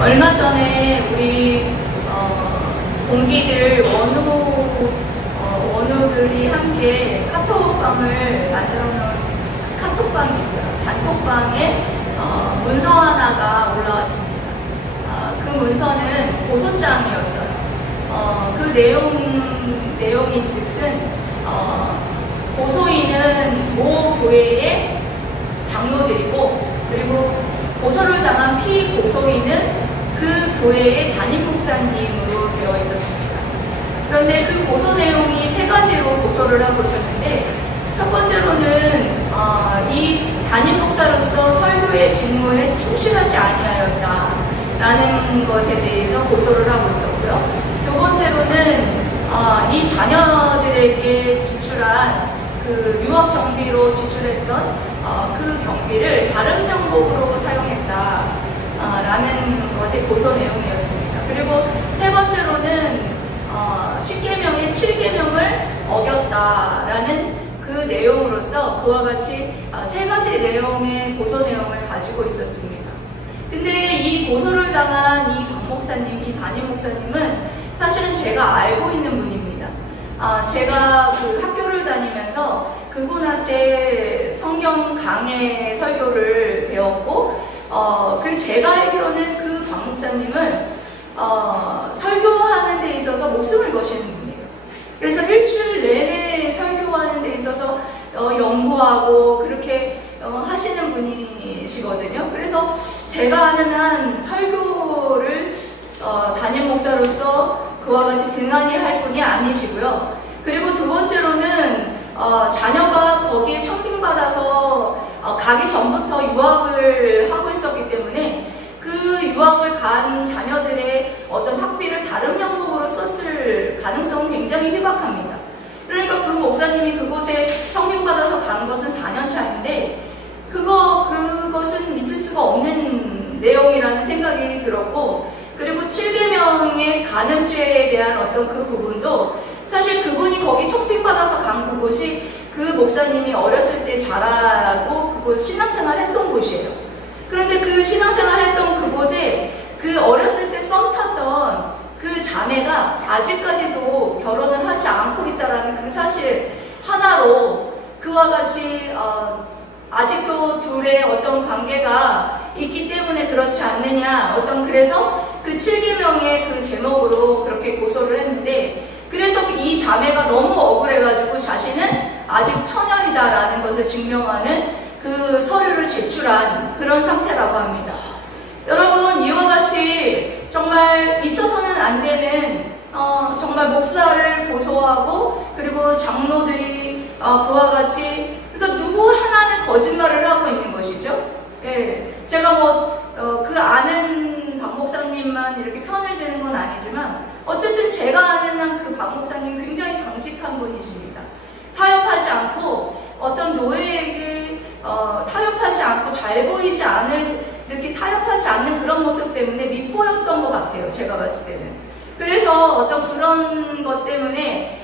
얼마 전에 우리 동기들 원우들이 함께 카톡방을 만들어 놓은 카톡방이 있어요. 단톡방에 문서 하나가 올라왔습니다. 그 문서는 고소장이었어요. 그 내용인즉슨 고소인은 모 교회의 장로들이고, 그리고 고소를 당한 피고소인은 그 교회의 담임 목사님으로 되어 있었습니다. 그런데 그 고소 내용이 세 가지로 고소를 하고 있었는데, 첫 번째로는 이 담임 목사로서 설교의 직무에 충실하지 아니하였다라는 것에 대해서 고소를 하고 있었고요. 두 번째로는 이 자녀들에게 지출한 그 유학 경비로 지출했던 그 경비를 다른 명목으로 사용했다라는 것의 고소 내용이었습니다. 그리고 세 번째로는 10계명의 7계명을 어겼다라는 그 내용으로서 그와 같이 세 가지 내용의 고소 내용을 가지고 있었습니다. 근데 이 고소를 당한 이 박 목사님, 이 담임 목사님은 사실은 제가 알고 있는 분입니다. 제가 그 학교를 다니면서 그분한테 성경 강해 설교를 배웠고, 그리고 제가 알기로는 그 박 목사님은 설교하는 데 있어서 목숨을 거시는 분이에요. 그래서 일주일 내내 설교하는 데 있어서 연구하고 그렇게 하시는 분이시거든요. 그래서 제가 아는 한 설교를 담임 목사로서 그와 같이 등한히 할 분이 아니시고요. 그리고 두 번째로는 자녀가 거기에 청빙받아서 가기 전부터 유학을 하고 있었기 때문에 그 유학을 간 자녀들의 어떤 학비를 다른 명목으로 썼을 가능성은 굉장히 희박합니다. 그러니까 그 목사님이 그곳에 청빙받아서 간 것은 4년 차인데 그것은 있을 수가 없는 내용이라는 생각이 들었고, 그리고 7계명의 간음죄에 대한 어떤 그 부분도 사실 그분이 거기 청빙받아서 간 그곳이 그 목사님이 어렸을 때 자라고 그곳 신앙생활 했던 곳이에요. 그런데 그 신앙생활 했던 그곳에 그 어렸을 때 썸 탔던 그 자매가 아직까지도 결혼을 하지 않고 있다는 그 사실 하나로 그와 같이 아직도 둘의 어떤 관계가 있기 때문에 그렇지 않느냐, 그래서 그 7계명의 그 제목으로 그렇게 고소를 했는데, 그래서 이 자매가 너무 억울해가지고 자신은 아직 처녀이다라는 것을 증명하는 그 서류를 제출한 그런 상태라고 합니다. 여러분, 이와 같이 정말 있어서는 안 되는 정말 목사를 고소하고, 그리고 장로들이 그와 같이, 그러니까 누구 하나는 거짓말을 하고 있는 것이죠. 예, 제가 그 아는 박 목사님만 이렇게 편을 드는 건 아니지만, 어쨌든 제가 아는 한 그 박 목사님 굉장히 강직한 분이십니다. 타협하지 않고 어떤 노예에게 타협하지 않고 잘 보이지 않을, 이렇게 타협하지 않는 그런 모습 때문에 밉보였던 것 같아요. 제가 봤을 때는. 그래서 어떤 그런 것 때문에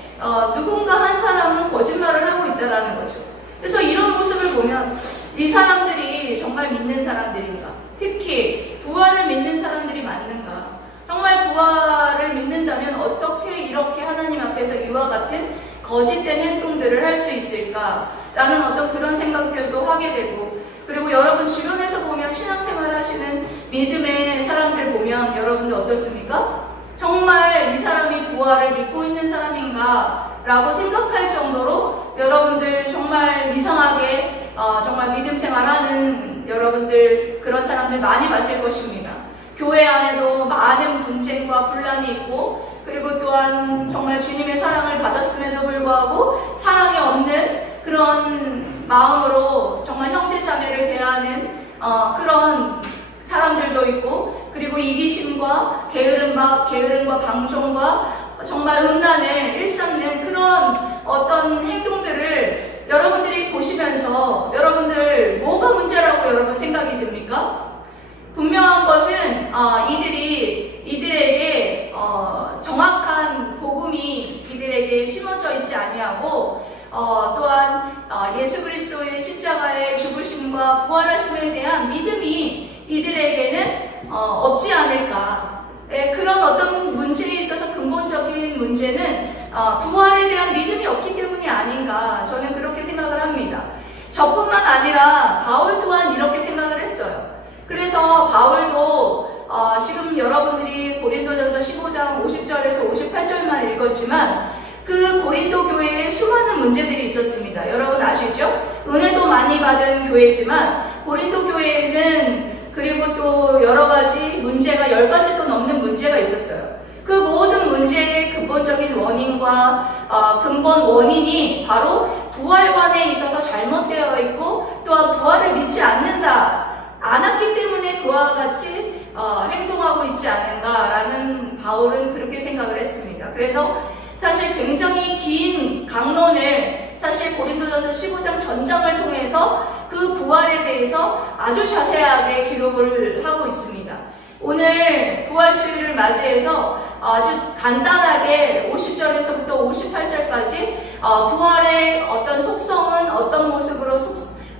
누군가 한 사람은 거짓말을 하고 있다는 거죠. 그래서 이런 모습을 보면 이 사람들이 정말 믿는 사람들인가? 특히 부활을 믿는 사람들이 맞는가? 정말 부활을 믿는다면 어떻게 이렇게 하나님 앞에서 이와 같은 거짓된 행동들을 할 수 있을까라는 어떤 그런 생각들도 하게 되고, 그리고 여러분 주변에서 보면 신앙생활 하시는 믿음의 사람들 보면 여러분들 어떻습니까? 정말 이 사람이 부활을 믿고 있는 사람인가 라고 생각할 정도로 여러분들 정말 이상하게 정말 믿음 생활하는 여러분들, 그런 사람들 많이 봤을 것입니다. 교회 안에도 많은 분쟁과 분란이 있고, 그리고 또한 정말 주님의 사랑을 받았음에도 불구하고 사랑이 없는 그런 마음으로 정말 형제 자매를 대하는 그런 사람들도 있고, 그리고 이기심과 게으름과 방종과 정말 음란을 일삼는 그런 어떤 행동들을 여러분들이 보시면서 여러분들 뭐가 문제라고 여러분 생각이 듭니까? 분명한 것은 이들에게 정확한 복음이 이들에게 심어져 있지 아니하고, 또한 예수 그리스도의 십자가의 죽으심과 부활하심에 대한 믿음이 이들에게는 없지 않을까. 그런 어떤 문제에 있어서 근본적인 문제는 부활에 대한 믿음이 없기 때문이 아닌가, 저는 그렇게 생각을 합니다. 저뿐만 아니라 바울 또한 이렇게 생각을 했어요. 그래서 바울도 지금 여러분들이 고린도전서 15장 50절에서 58절만 읽었지만 그 고린도 교회에 수많은 문제들이 있었습니다. 여러분 아시죠? 은혜도 많이 받은 교회지만 고린도 교회에는 그리고 또 여러 가지 문제가 10가지도 넘는 문제가 있었어요. 그 모든 문제의 근본적인 원인과 근본 원인이 바로 부활관에 있어서 잘못되어 있고 또한 부활을 믿지 않았기 때문에 그와 같이 행동하고 있지 않은가라는 바울은 그렇게 생각을 했습니다. 그래서 사실 굉장히 긴 강론을 사실 고린도전서 15장 전장을 통해서 그 부활에 대해서 아주 자세하게 기록을 하고 있습니다. 오늘 부활주일을 맞이해서 아주 간단하게 50절에서부터 58절까지 부활의 어떤 속성은 어떤 모습으로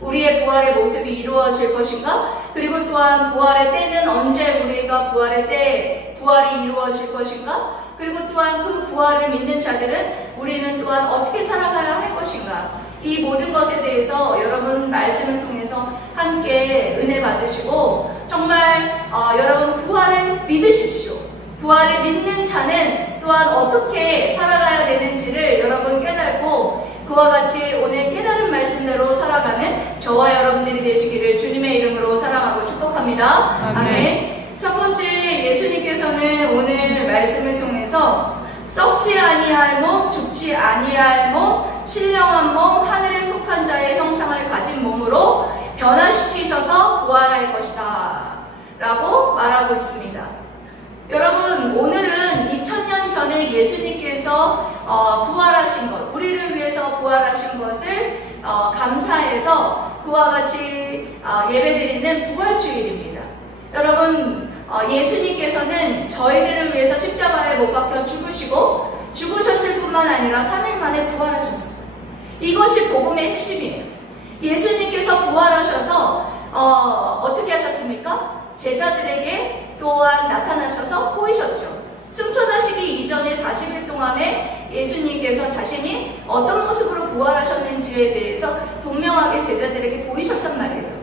우리의 부활의 모습이 이루어질 것인가, 그리고 또한 부활의 때는 언제 우리가 부활이 이루어질 것인가, 그리고 또한 그 부활을 믿는 자들은 우리는 또한 어떻게 살아가야 할 것인가, 이 모든 것에 대해서 여러분 말씀을 통해서 함께 은혜 받으시고 정말 여러분 부활을 믿으십시오. 부활을 믿는 자는 또한 어떻게 살아가야 되는지를 여러분 깨닫고 그와 같이 오늘 깨달은 말씀대로 살아가는 저와 여러분들이 되시기를 주님의 이름으로 사랑하고 축복합니다. 아멘. 첫 번째, 예수님께서는 오늘 말씀을 통해서 썩지 아니할 몸, 죽지 아니할 몸, 신령한 몸, 하늘에 속한 자의 형상을 가진 몸으로 변화시키셔서 부활할 것이다 라고 말하고 있습니다. 여러분, 오늘은 2000년 전에 예수님께서 부활하신 것, 우리를 위해서 부활하신 것을 감사해서 그와 같이 예배드리는 부활주일입니다. 여러분, 예수님께서는 저희들을 위해서 십자가에 못 박혀 죽으셨을 뿐만 아니라 3일 만에 부활하셨어요. 이것이 복음의 핵심이에요. 예수님께서 부활하셔서 어떻게 하셨습니까? 제자들에게 또한 나타나셔서 보이셨죠. 승천하시기 이전에 40일 동안에 예수님께서 자신이 어떤 모습으로 부활하셨는지에 대해서 분명하게 제자들에게 보이셨단 말이에요.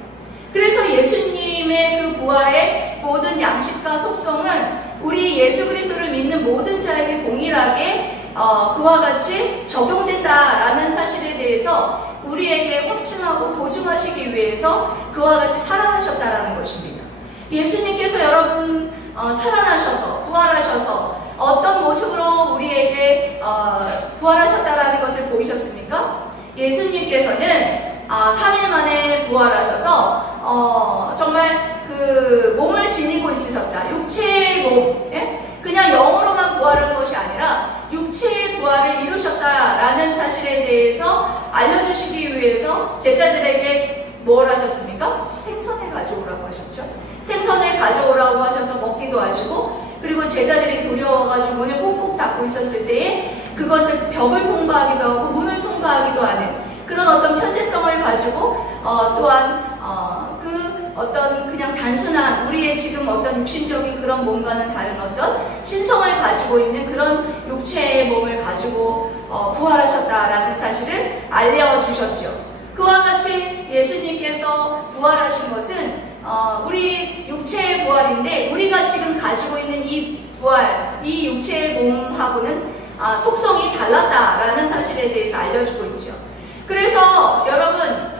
그래서 예수님의 그 부활의 모든 양식과 속성은 우리 예수 그리스도를 믿는 모든 자에게 동일하게 그와 같이 적용된다라는 사실에 대해서 우리에게 확증하고 보증하시기 위해서 그와 같이 살아나셨다라는 것입니다. 예수님께서 여러분 살아나셔서 부활하셔서 어떤 모습으로 우리에게 부활하셨다라는 것을 보이셨습니까? 예수님께서는 3일 만에 부활하셔서 정말 그 몸을 지니고 있으셨다. 육체의 몸, 그냥 영으로만 부활한 것이 아니라 육체의 부활을 이루셨다라는 사실에 대해서 알려주시기 위해서 제자들에게 뭘 하셨습니까? 생선을 가져오라고 하셨죠. 생선을 가져오라고 하셔서 먹기도 하시고, 그리고 제자들이 두려워가지고 문을 꼭꼭 닫고 있었을 때에 그것을 벽을 통과하기도 하고 문을 통과하기도 하는 그런 어떤 편재성을 가지고 또한 그 어떤 그냥 단순한 우리의 지금 어떤 육신적인 그런 몸과는 다른 어떤 신성을 가지고 있는 그런 육체의 몸을 가지고 부활하셨다라는 사실을 알려주셨죠. 그와 같이 예수님께서 부활하신 것은 우리 육체의 부활인데 우리가 지금 가지고 있는 이 부활, 이 육체의 몸하고는 속성이 달랐다라는 사실에 대해서 알려주고 있죠. 그래서 여러분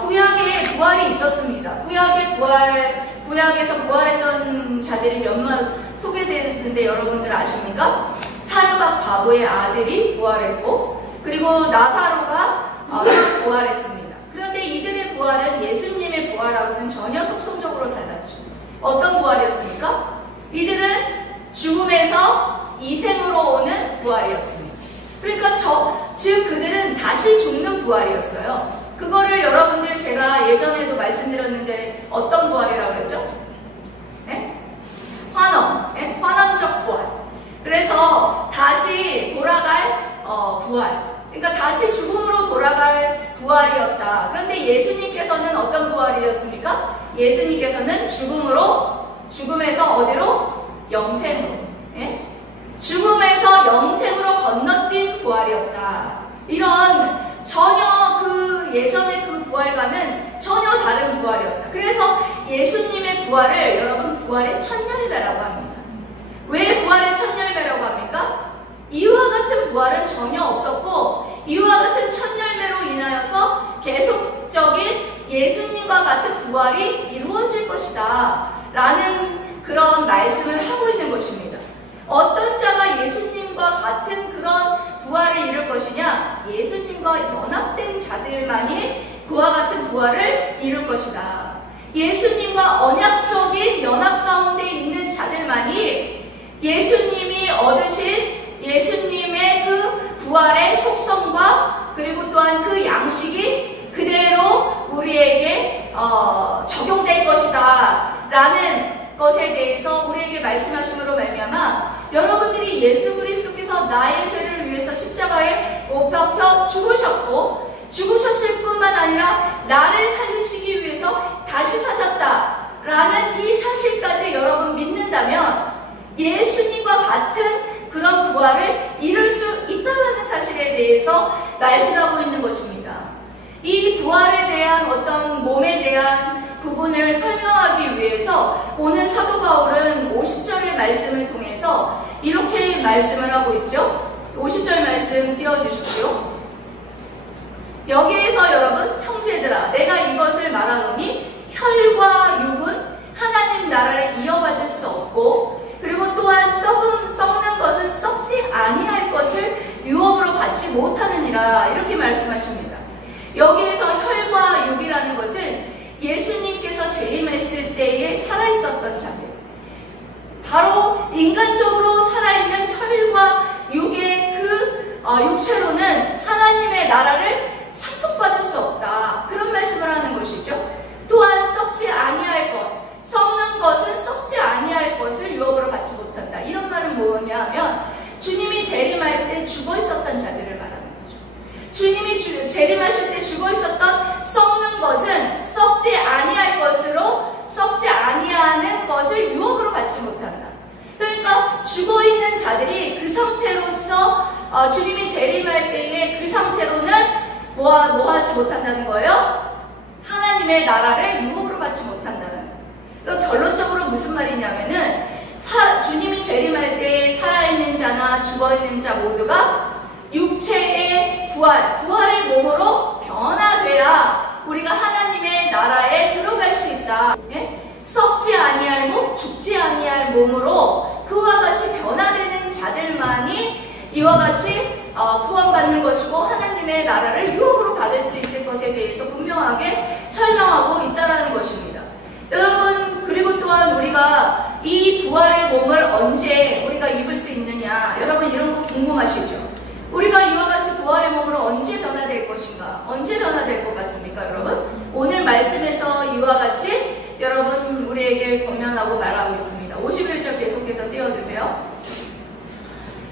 구약에 부활이 있었습니다. 구약에서 부활했던 자들이 몇몇 소개되는데 여러분들 아십니까? 사르밧 과부의 아들이 부활했고, 그리고 나사로가 부활했습니다. 그런데 이들의 부활은 예수님의 부활하고는 전혀 속성적으로 달랐죠. 어떤 부활이었습니까? 이들은 죽음에서 이생으로 오는 부활이었습니다. 그러니까 즉 그들은 다시 죽는 부활이었어요. 그거를 여러분들 제가 예전에도 말씀드렸는데 어떤 부활이라고 그랬죠? 네? 환원적 부활. 그래서 다시 돌아갈 부활. 그러니까 다시 죽음으로 돌아갈 부활이었다. 그런데 예수님께서는 어떤 부활이었습니까? 예수님께서는 죽음으로 죽음에서 어디로? 영생으로. 예? 죽음에서 영생으로 건너뛴 부활이었다. 이런 전혀 그 예전의 그 부활과는 전혀 다른 부활이었다. 그래서 예수님의 부활을 여러분 부활의 첫 열매라고 합니다. 왜 부활의 첫 열매라고 합니까? 이와 같은 부활은 전혀 없었고 이와 같은 첫 열매로 인하여서 계속적인 예수님과 같은 부활이 이루어질 것이다 라는 그런 말씀을 하고 있는 것입니다. 어떤 자가 예수님과 같은 그런 부활을 이룰 것이냐? 예수님과 연합된 자들만이 그와 같은 부활을 이룰 것이다. 예수님과 언약적인 연합 가운데 있는 자들만이 예수님이 얻으신 예수님의 그 부활의 속성과 그리고 또한 그 양식이 그대로 우리에게 적용될 것이다 라는 것에 대해서 우리에게 말씀하심으로 말미암아 여러분들이 예수 그리스도께서 나의 죄를 위해서 십자가에 못 박혀 죽으셨고 죽으셨을 뿐만 아니라 나를 살리시기 위해서 다시 사셨다라는 이 사실까지 여러분 믿는다면 예수님과 같은 그런 부활을 이룰 수 있다는 사실에 대해서 말씀하고 있는 것입니다. 이 부활에 대한 어떤 몸에 대한 부분을 설명하기 위해서 오늘 사도 바울은 50절의 말씀을 통해서 이렇게 말씀을 하고 있죠. 50절 말씀 띄워주십시오. 여기에서 여러분 형제들아 내가 이것을 말하노니 혈과 육은 하나님 나라를 이어받을 수 없고 그리고 또한 썩는 것은 썩지 아니할 것을 유업으로 받지 못하느니라 이렇게 말씀하십니다. 여기에서 혈과 육이라는 것은 예수님께서 재림했을 때에 살아있었던 자들, 바로 인간적으로 살아있는 혈과 육의 그 육체로는 하나님의 나라를 상속받을 수 없다 그런 말씀을 하는 것이죠. 또한 썩지 아니할 것, 썩는 것은 썩지 아니할 것을 유업으로 받지 못한다. 이런 말은 뭐냐 하면 주님이 재림할 때 죽어있었던 자들을 말하는 거죠. 주님이 재림하실 때 죽어있었던 썩는 것은 썩지 아니할 것으로 썩지 아니하는 것을 유업으로 받지 못한다. 그러니까 죽어있는 자들이 그 상태로서 주님이 재림할 때에 그 상태로는 뭐 하지 못한다는 거예요? 하나님의 나라를 유업으로 받지 못한다는 거예요. 결론적으로 무슨 말이냐면은 주님이 재림할 때 살아있는 자나 죽어있는 자 모두가 육체의 부활의 몸으로 변화돼야 우리가 하나님의 나라에 들어갈 수 있다. 예? 썩지 아니할 몸, 죽지 아니할 몸으로 그와 같이 변화되는 자들만이 이와 같이 구원받는 것이고 하나님의 나라를 유업으로 받을 수 있을 것에 대해서 분명하게 설명하고 있다는 것입니다. 여러분, 그리고 또한 우리가 이 부활의 몸을 언제 우리가 입을 수 있느냐, 여러분 이런 거 궁금하시죠? 우리가 이와 같이 부활의 몸으로 언제 변화될 것인가? 언제 변화될 것 같습니까, 여러분? 오늘 말씀에서 이와 같이 여러분 우리에게 권면하고 말하고 있습니다. 51절 계속해서 띄워주세요.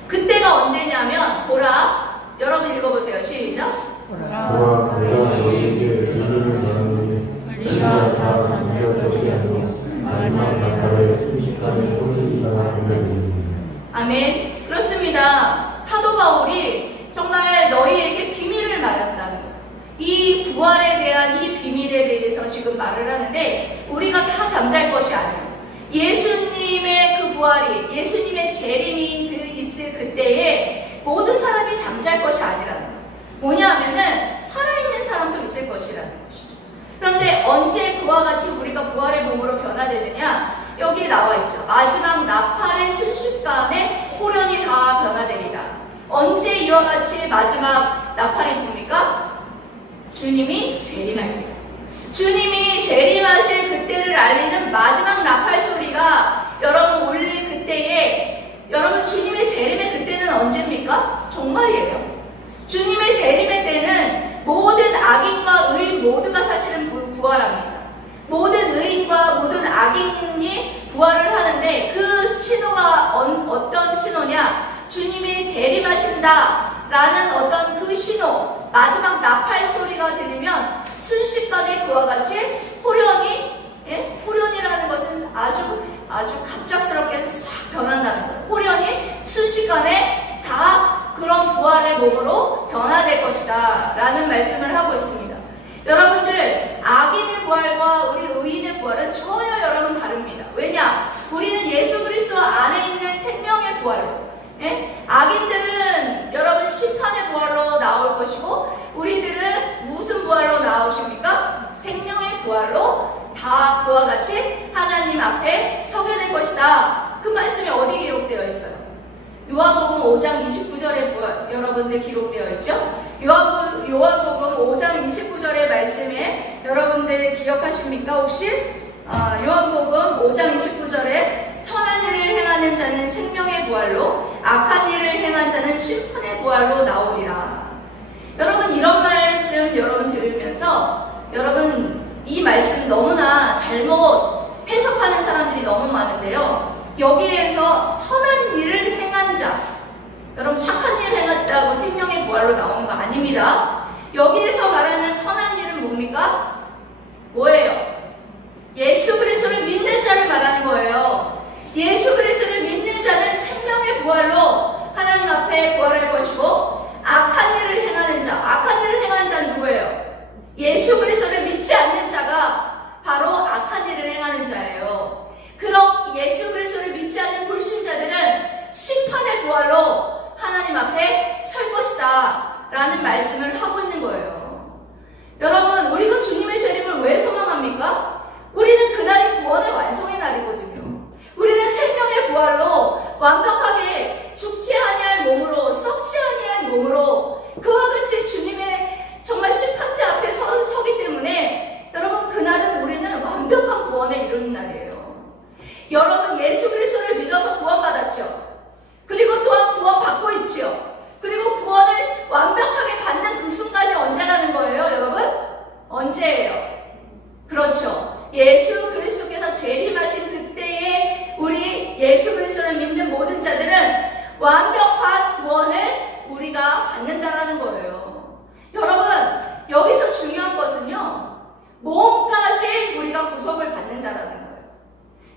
그때가 언제냐면 보라, 여러분 읽어보세요. 시작. 보라, 내가 너희에게 비밀을 말하노니 우리가 다 잠잘 것이 아니요 마지막 나라의 순식간에 오리리라 하느니라. 아멘. 그렇습니다. 사도 바울이 정말 너희에게 비밀을 말한다는 거예요. 이 부활에 대한 이 비밀에 대해서 지금 말을 하는데 우리가 다 잠잘 것이 아니에요. 예수님의 그 부활이, 예수님의 재림이 있을 그때에 모든 사람이 잠잘 것이 아니라는 거예요. 뭐냐면은 살아있는 사람도 있을 것이라는 것이죠. 그런데 언제 그와 같이 우리가 부활의 몸으로 변화되느냐? 여기 나와 있죠. 마지막 나팔의 순식간에 호련이 다 변화되리라. 언제 이와 같이 마지막 나팔이 봅니까? 주님이 재림할 때. 주님이 재림하실 그때를 알리는 마지막 나팔 소리가 여러분 울릴 그때에, 여러분 주님의 재림의 그때는 언제입니까? 정말이에요. 주님의 재림의 때는 모든 악인과 의인 모두가 사실은 부활합니다. 모든 의인과 모든 악인이 부활을 하는데 그 신호가 어떤 신호냐? 주님이 재림하신다 라는 어떤 그 신호, 마지막 나팔 소리가 들리면 순식간에 그와 같이 호련이, 호련이라는 것은 아주 라는 말씀을 하고 있습니다. 여러분들, 악인의 부활과 우리 의인의 부활은 전혀 여러분 다릅니다. 왜냐? 우리는 예수 그리스도 안에 있는 생명의 부활로, 악인들은 여러분 심판의 부활로 나올 것이고, 우리들은 무슨 부활로 나오십니까? 생명의 부활로 다 그와 같이 하나님 앞에 서게 될 것이다. 그 말씀이 어디 기록되어 있어요? 요한복음 5장 29절에 여러분들 기록되어 있죠? 요한복음 5장 29절의 말씀에 여러분들 기억하십니까? 혹시? 요한복음 5장 29절에 선한 일을 행하는 자는 생명의 부활로, 악한 일을 행한 자는 심판의 부활로 나오리라. 여러분, 이런 말씀 여러분 들으면서 여러분 이 말씀 너무나 잘못 해석하는 사람들이 너무 많은데요. 여기에서 선한 일을 행한 자, 여러분 착한 일을 행했다고 생명의 부활로 나오는 거 아닙니다. 여기에서 말하는 선한 일은 뭡니까? 뭐예요? 예수 그리스도를 믿는 자를 말하는 거예요. 예수 그리스도를 믿는 자는 생명의 부활로 하나님 앞에 부활할 것이고, 악한 일을 행하는 자, 악한 일을 행하는 자는 누구예요? 예수 그리스도를 믿지 않는 자가 바로 악한 일을 행하는 자예요. 그럼 예수 그리스도를 믿지 않는 불신자들은 심판의 부활로 하나님 앞에 설 것이다 라는 말씀을 하고 있는 거예요. 여러분, 우리가 주님의 재림을 왜 소망합니까? 우리는 그날이 구원의 완성의 날이거든요. 우리는 생명의 부활로 완벽하게 죽지 아니할 몸으로, 썩지 아니할 몸으로 그와 같이 주님의 정말 심판대 앞에 서기 때문에 여러분, 그날은 우리는 완벽한 구원을 이루는 날이에요. 여러분, 예수 그리스도를 믿어서 구원받았죠. 그리고 또한 구원받고 있죠. 그리고 구원을 완벽하게 받는 그 순간이 언제라는 거예요, 여러분? 언제예요? 그렇죠. 예수 그리스도께서 재림하신 그때에 우리 예수 그리스도를 믿는 모든 자들은 완벽한 구원을 우리가 받는다라는 거예요. 여러분, 여기서 중요한 것은요, 몸까지 우리가 구속을 받는다라는 거예요.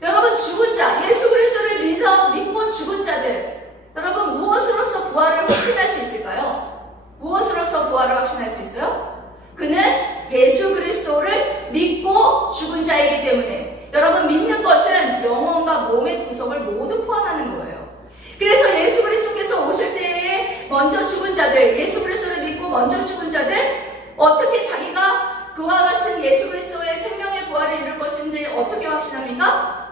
여러분, 죽은 자, 예수 그리스도를 믿고 죽은 자들, 여러분 무엇으로서 부활을 확신할 수 있을까요? 무엇으로서 부활을 확신할 수 있어요? 그는 예수 그리스도를 믿고 죽은 자이기 때문에, 여러분 믿는 것은 영혼과 몸의 구속을 모두 포함하는 거예요. 그래서 예수 그리스도께서 오실 때에 먼저 죽은 자들, 예수 그리스도를 믿고 먼저 죽은 자들, 어떻게 자기가 그와 같은 예수 그리스도의 생명의 부활을 이룰 것인지 어떻게 확신합니까?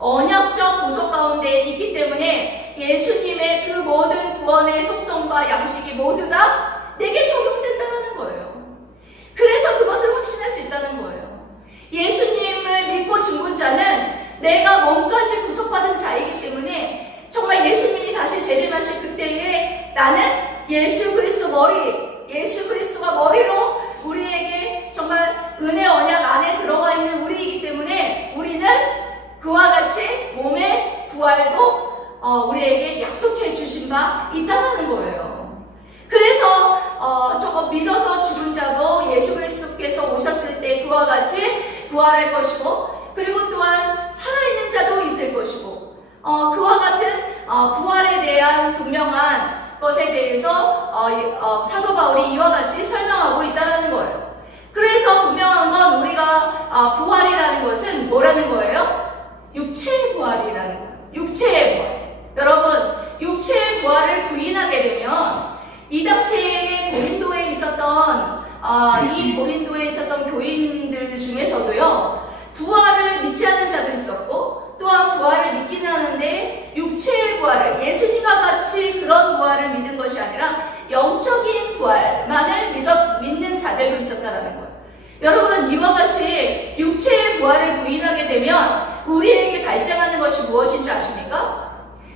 언약적 구속 가운데 있기 때문에 예수님의 그 모든 구원의 속성과 양식이 모두 다 내게 적용된다는 거예요. 그래서 그것을 확신할 수 있다는 거예요. 예수님을 믿고 죽은 자는 내가 몸까지 구속받은 자이기 때문에 정말 예수님이 다시 재림하실 그때에 나는 예수 그리스도 예수 그리스도가 머리로 우리에게 정말 은혜 언약 안에 들어가 있는 우리이기 때문에 우리는 그와 같이 몸의 부활도 우리에게 약속해 주신 바 있다는 거예요. 그래서 저거 믿어서 죽은 자도 예수 그리스도께서 오셨을 때 그와 같이 부활할 것이고, 그리고 또한 살아있는 자도 있을 것이고, 그와 같은 부활에 대한 분명한 것에 대해서 사도 바울이 이와 같이 설명하고 있다는 거예요. 그래서 분명한 건 우리가 부활이라는 것은 뭐라는 거예요? 육체의 부활이라는 거예요. 육체의 부활. 여러분, 육체의 부활을 부인하게 되면 이 당시에 고린도에 있었던 교인들 중에서도요, 부활을 믿지 않는 자도 있었고, 또한 부활을 믿기는 하는데 육체의 부활을, 예수님과 같이 그런 부활을 믿는 것이 아니라 영적인 부활만을 믿는 자들도 있었다라는 거예요. 여러분, 이와 같이 육체의 부활을 부인하게 되면 우리에게 발생하는 것이 무엇인 줄 아십니까?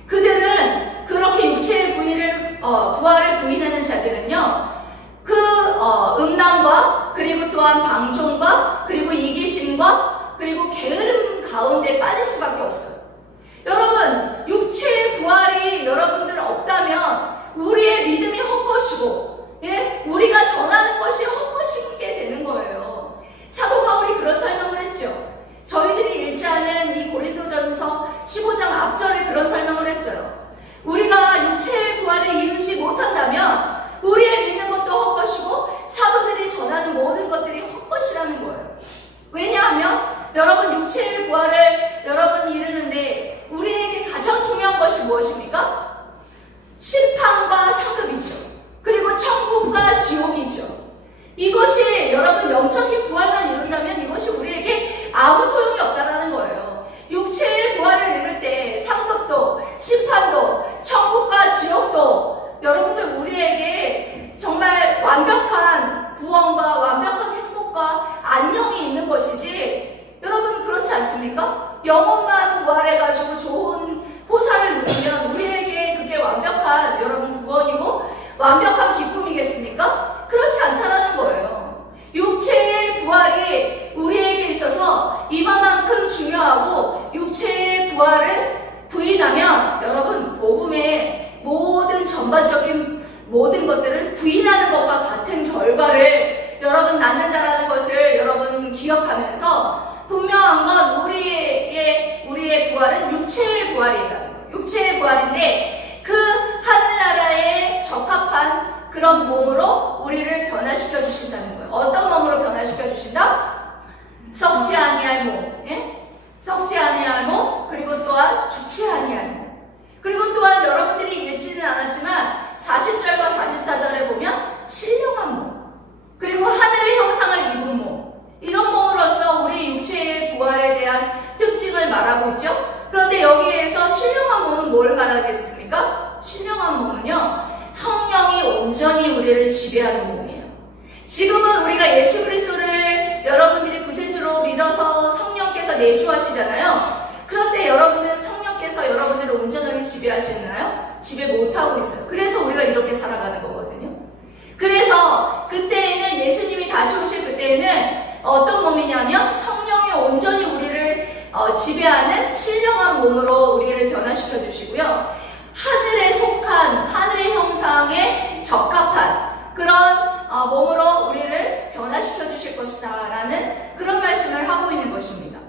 그들은 그렇게 육체의 부활을 부인하는 자들은요, 그 음란과 그리고 또한 방종과 부활을 여러분 이루는데 우리에게 가장 중요한 것이 무엇입니까? 심판과 상급이죠. 그리고 천국과 지옥이죠. 이것이 여러분 영적인 부활만 이룬다면 이것이 우리에게 아무 소용이 없다라는 거예요. 육체의 부활을 이룰 때 상급도 심판도 천국과 지옥도 여러분들 우리에게 정말 완벽한 구원과 완벽한 행복과 안녕이 있는 것이지 여러분 그렇지 않습니까? 영혼만 부활해가지고 좋은 호사를 누리면 우리에게 그게 완벽한 여러분 구원이고 완벽한 기쁨이겠습니까? 그렇지 않다라는 거예요. 육체의 부활이 우리에게 있어서 이만큼 중요하고 육체의 부활을 부인하면 여러분 복음의 모든 전반적인 모든 것들을 부인하는 것과 같은 결과를 여러분 낳는다라는 것을 여러분 기억하면서 분명한 건 우리의 부활은 육체의 부활이라는 거예요. 육체의 부활인데 그 하늘나라에 적합한 그런 몸으로 우리를 변화시켜 주신다는 거예요. 어떤 몸으로 변화시켜 주신다? 썩지 아니할 몸, 예? 썩지 아니할 몸, 그리고 또한 죽지 아니할 몸. 그리고 또한 여러분들이 읽지는 않았지만 40절과 44절에 보면 신령한 몸, 그리고 하늘의 형상을 입은 몸, 이런 몸으로서 우리 육체의 부활에 대한 특징을 말하고 있죠. 그런데 여기에서 신령한 몸은 뭘 말하겠습니까? 신령한 몸은요, 성령이 온전히 우리를 지배하는 몸이에요. 지금은 우리가 예수 그리스도를 여러분들이 구세주로 믿어서 성령께서 내주하시잖아요. 그런데 여러분은 성령께서 여러분들을 온전하게 지배하시나요? 지배 못하고 있어요. 그래서 우리가 이렇게 살아가는 거거든요. 그래서 그때에는 예수님이 다시 오실 그때에는 어떤 몸이냐면 성령이 온전히 우리를 지배하는 신령한 몸으로 우리를 변화시켜 주시고요. 하늘에 속한 하늘의 형상에 적합한 그런 몸으로 우리를 변화시켜 주실 것이다 라는 그런 말씀을 하고 있는 것입니다.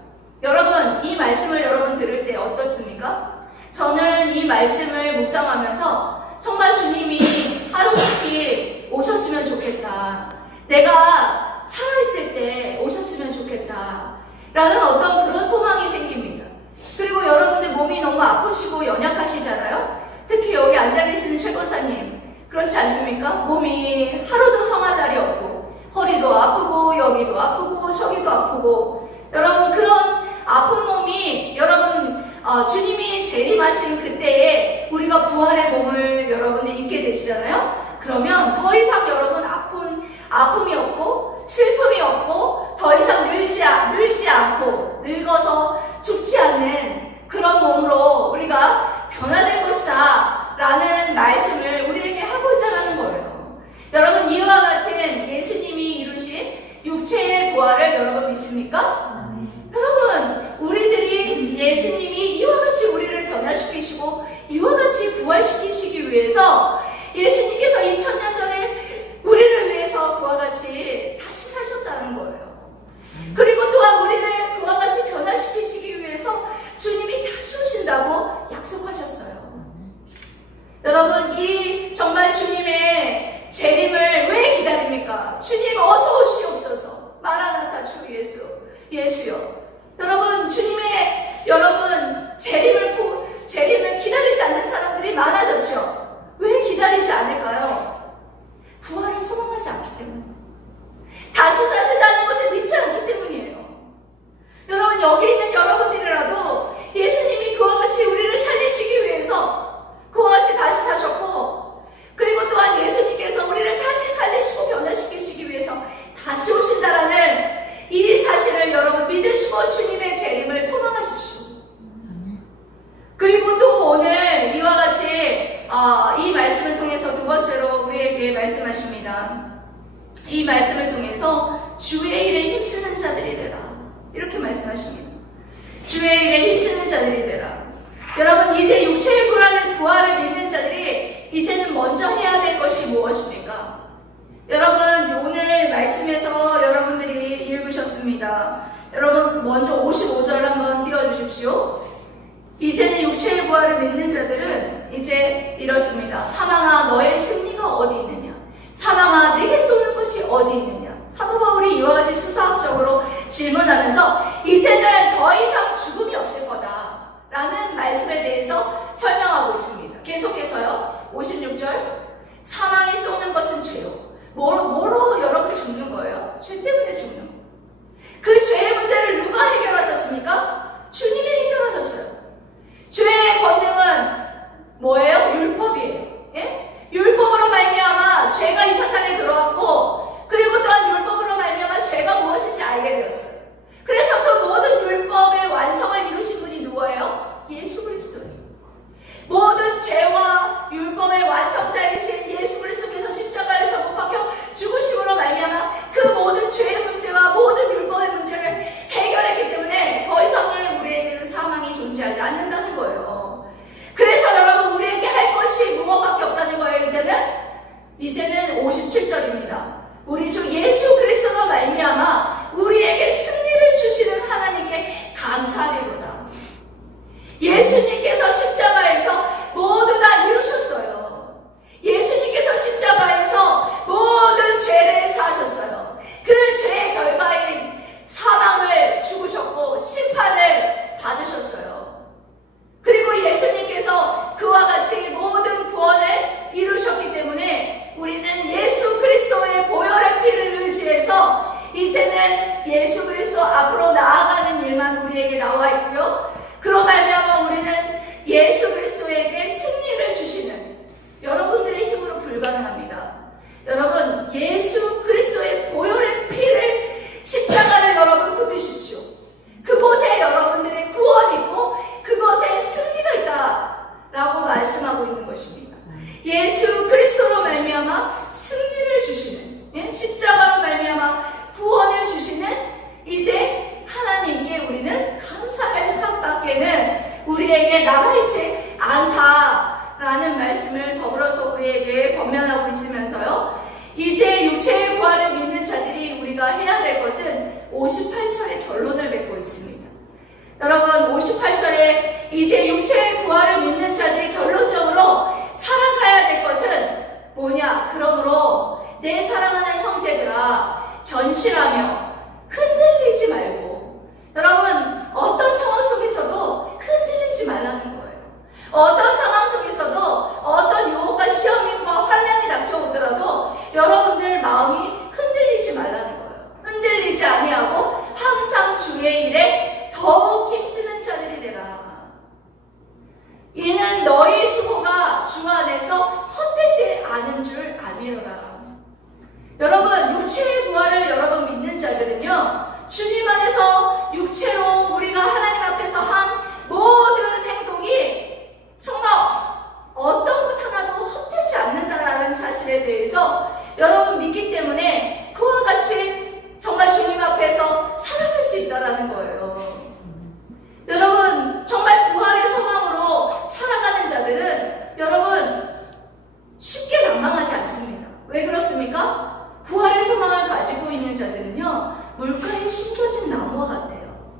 여러분 이 말씀을 여러분 들을 때 어떻습니까? 저는 이 말씀을 묵상하면서 정말 주님이 하루속히 오셨으면 좋겠다. 내가 살아있을 때 오셨으면 좋겠다 라는 어떤 그런 소망이 생깁니다. 그리고 여러분들 몸이 너무 아프시고 연약하시잖아요. 특히 여기 앉아 계시는 최 권사님 그렇지 않습니까? 몸이 하루도 성할 날이 없고 허리도 아프고 여기도 아프고 저기도 아프고 여러분 그런 아픈 몸이 여러분 주님이 재림하신 그때에 우리가 부활의 몸을 여러분이 입게 되시잖아요. 그러면 더 이상 여러분 아픔이 없고 슬픔이 없고 더 이상 늙지 않고 늙어서 죽지 않는 그런 몸으로 우리가 변화될 것이다 라는 말씀을 우리에게 하고 있다는 거예요. 여러분 이와 같은 예수님이 이루신 육체의 부활을 여러분 믿습니까? 여러분 우리들이 예수님이 이와 같이 우리를 변화시키시고 이와 같이 부활시키시기 위해서 예수님께서 2000년 전에 우리를 위해서 그와 같이 다시 사셨다는 거예요. 그리고 또한 우리를 그와 같이 변화시키시기 위해서 주님이 다시 오신다고 약속하셨어요. 여러분 이 정말 주님의 재림을 왜 기다립니까? 주님 어서 오시옵소서. 마라나타 주 예수요. 여러분 주님의 재림을 기다리지 않는 사람들이 많아졌죠. 왜 기다리지 않을까요? 부활을 소망하지 않기 때문에, 다시 사신다는 것을 믿지 않기 때문이에요. 여러분 여기 있는 여러분들이라도 예수님이 그와 같이 우리를 살리시기 위해서 그와 같이 다시 사셨고, 그리고 또한 예수님께서 우리를 다시 살리시고 변화시키시기 위해서 다시 오신다라는 이 사실을 여러분 믿으시고 주님의 재림을 소망하십시오. 그리고 또 오늘 이와 같이 이 말씀을 통해서 두 번째로 우리에게 말씀하십니다. 이 말씀을 통해서 주의 일에 힘쓰는 자들이 되라, 이렇게 말씀하십니다. 주의 일에 힘쓰는 자들이 되라. 여러분 이제 육체의 부활을 믿는 자들이 이제는 먼저 해야 될 것이 무엇입니까? 여러분 오늘 말씀에서 여러분들이 읽으셨습니다. 여러분 먼저 55절 한번 띄워주십시오. 이제는 육체의 부활을 믿는 자들은 이제 이렇습니다. 사망아 너의 승리가 어디 있느냐? 사망아 내게 쏘는 것이 어디 있느냐? 사도 바울이 이와 같이 수사학적으로 질문하면서 이제는 더 이상 우리에게 남아있지 않다라는 말씀을 더불어서 우리에게 권면하고 있으면서요. 이제 육체의 부활을 믿는 자들이 우리가 해야 될 것은 58절의 결론을 맺고 있습니다. 여러분, 58절에 이제 육체의 부활을 믿는 자들이 결론적으로 살아가야 될 것은 뭐냐? 그러므로 내 사랑하는 형제들아, 견실하며 흔들리지 말고, 여러분, 어떤 상황 속에서도 흔들리지 말라는 거예요. 어떤 상황 속에서도 어떤 유혹과 시험과 환난이 닥쳐오더라도 여러분들 마음이 흔들리지 말라는 거예요. 흔들리지 아니하고 항상 주의 일에 더욱 힘쓰는 자들이 되라. 이는 너희 수고가 주 안에서 헛되지 않은 줄 아미로라. 여러분, 육체의 부활을 여러분 믿는 자들은요, 주님 안에서 육체로 우리가 하나님 앞에서 한 모든 행동이 정말 어떤 것 하나도 헛되지 않는다라는 사실에 대해서 여러분 믿기 때문에 그와 같이 정말 주님 앞에서 살아갈 수 있다라는 거예요. 여러분, 정말 부활의 소망으로 살아가는 자들은 여러분 쉽게 낭망하지 않습니다. 왜 그렇습니까? 부활의 소망을 가지고 있는 자들은요, 물가에 심겨진 나무와 같아요.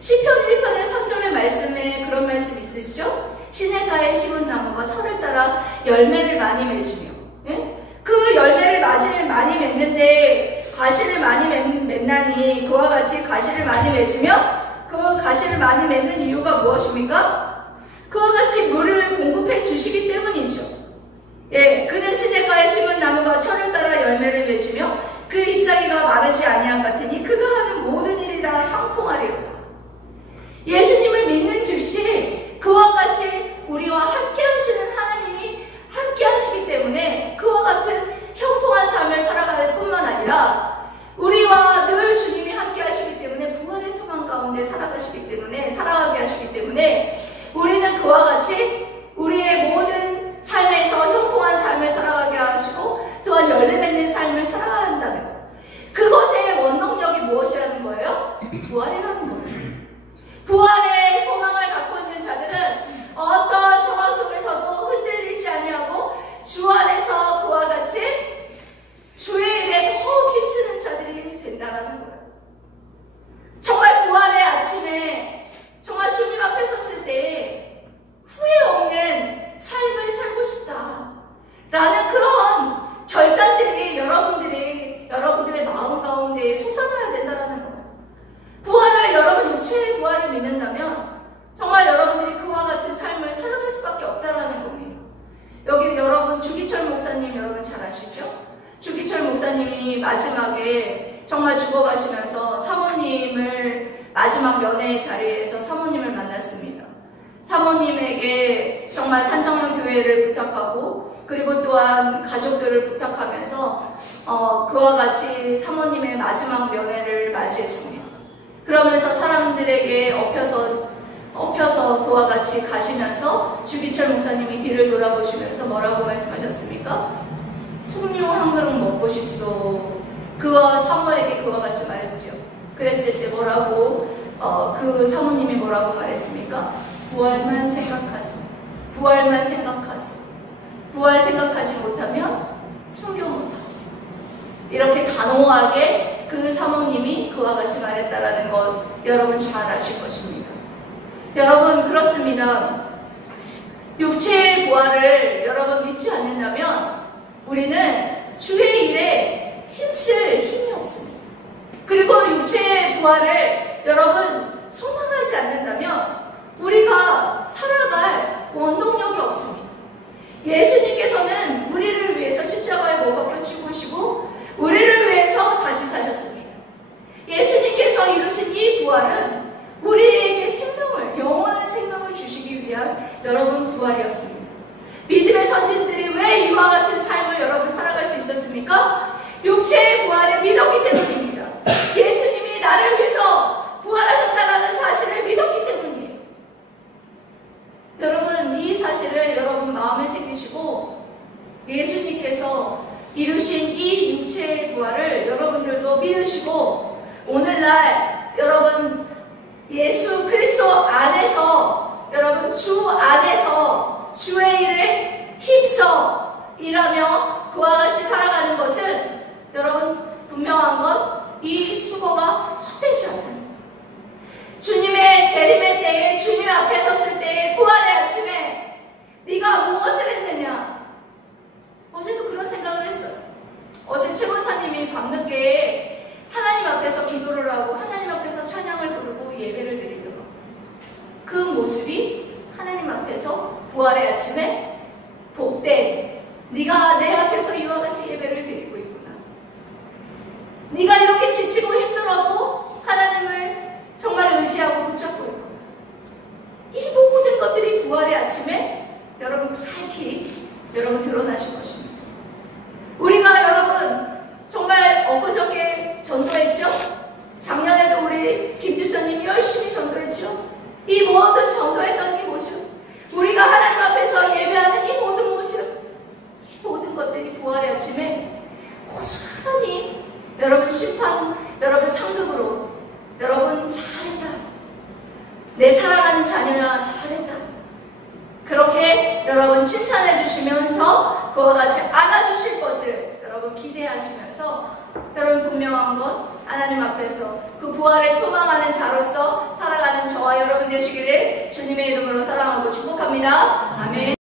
시편 1편의 3절의 말씀에 그런 말씀 있으시죠? 시냇가에 심은 나무가 철을 따라 열매를 많이 맺으며, 예? 그 열매를 많이 맺는데 가시를 많이 맺나니, 그와 같이 가시를 많이 맺으며 그 가시를 많이 맺는 이유가 무엇입니까? 그와 같이 물을 공급해 주시기 때문이죠. 예, 그는 시냇가에 심은 나무가 철을 따라 열매를 맺으며 그 잎사귀가 마르지 아니한 같으니 그가 하는 모든 일이라 형통하리로다. 예수님을 믿는 즉시 그와 같이 우리와 함께 하시는 하나님이 함께 하시기 때문에 그와 같은 형통한 삶을 살아갈 뿐만 아니라 우리와 늘 주님이 함께 하시기 때문에 부활의 소망 가운데 살아가게 하시기 때문에 우리는 그와 같이 우리의 모든 삶에서 형통한 삶을 살아가게 하시고 또한 열매 맺는 삶을 살아가야 한다는 것. 그것의 원동력이 무엇이라는 거예요? 부활이라는 거예요. 부활의 소망을 갖고 있는 자들은 어떤 상황 속에서도 흔들리지 아니하고 주 안에서 그와 같이 주의 일에 더욱 힘쓰는 자들이 된다는 거예요. 정말 부활의 아침에 정말 주님 앞에 섰을 때 후회 없는 삶을 살고 싶다라는 그런 결단들이 여러분들의 마음 가운데 솟아나야 된다는 거예요. 부활을 여러분 육체의 부활을 믿는다면 정말 여러분들이 그와 같은 삶을 살아갈 수밖에 없다라는 겁니다. 여기 여러분 주기철 목사님 여러분 잘 아시죠? 주기철 목사님이 마지막에 정말 죽어가시면서 사모님을 마지막 면회 자리에서 사모님을 만났습니다. 사모님에게 정말 산정형 교회를 부탁하고 그리고 또한 가족들을 부탁하면서 그와 같이 사모님의 마지막 면회를 맞이했습니다. 그러면서 사람들에게 엎혀서 그와 같이 가시면서 주기철 목사님이 뒤를 돌아보시면서 뭐라고 말씀하셨습니까? 숭늉 한 그릇 먹고 싶소. 그와 사모에게 그와 같이 말했지요. 그랬을 때 뭐라고 그 사모님이 뭐라고 말했습니까? 부활만 생각하소. 부활만 생각하소. 부활 생각하지 못하면 숭늉 못하고. 이렇게 단호하게 그 사모님이 그와 같이 말했다라는 것 여러분 잘 아실 것입니다. 여러분 그렇습니다. 육체의 부활을 여러분 믿지 않는다면 우리는 주의 일에 힘쓸 힘이 없습니다. 그리고 육체의 부활을 여러분 소망하지 않는다면 우리가 살아갈 원동력이 없습니다. 예수님께서는 우리를 위해서 십자가에 못 박혀 죽으시고 우리를 위해서 다시 사셨습니다. 예수님께서 이루신 이 부활은 우리에게 생명을, 영원한 생명을 주시기 위한 여러분 부활이었습니다. 믿음의 선진들이 왜 이와 같은 삶을 여러분 살아갈 수 있었습니까? 육체의 부활을 믿었기 때문입니다. 예수님이 나를 위해서 부활하셨다는 사실을 믿었기 때문이에요. 여러분 이 사실을 여러분 마음에 새기시고 예수님께서 이루신 이 육체의 부활을 여러분들도 믿으시고 오늘날 여러분 예수 그리스도 안에서 여러분 주 안에서 주의 일을 힘써 일하며 그와 같이 살아가는 것은 여러분 분명한 건 이 수고가 헛되지 않다. 주님의 재림의 때에 주님 앞에 섰을 때에 부활의 아침에 네가 무엇을 했느냐? 어제도 그런 생각을 했어요. 어제 최권사님이 밤늦게 하나님 앞에서 기도를 하고 하나님 앞에서 찬양을 부르고 예배를 드리더라고요. 그 모습이 하나님 앞에서 부활의 아침에 복된 네가 내 앞에서 이와 같이 예배를 드리고 있구나. 네가 이렇게 지치고 힘들어도 하나님을 정말 의지하고 붙잡고 있구나. 이 모든 것들이 부활의 아침에 여러분 밝히 여러분 드러나신 것입니다. 우리가 여러분 정말 엊그저께 전도했죠? 작년에도 우리 김집사님 열심히 전도했죠? 이 모든 전도했던 이 모습, 우리가 하나님 앞에서 예배하는 이 모든 모습, 이 모든 것들이 부활의 아침에 고스란히 여러분 심판, 여러분 상급으로 여러분 잘했다. 내 사랑하는 자녀야 잘했다. 그렇게 여러분 칭찬해 주시면서 그와 같이 안아주실 것을 여러분 기대하시면서 여러분 분명한 건 하나님 앞에서 그 부활을 소망하는 자로서 살아가는 저와 여러분 되시기를 주님의 이름으로 사랑하고 축복합니다. 아멘.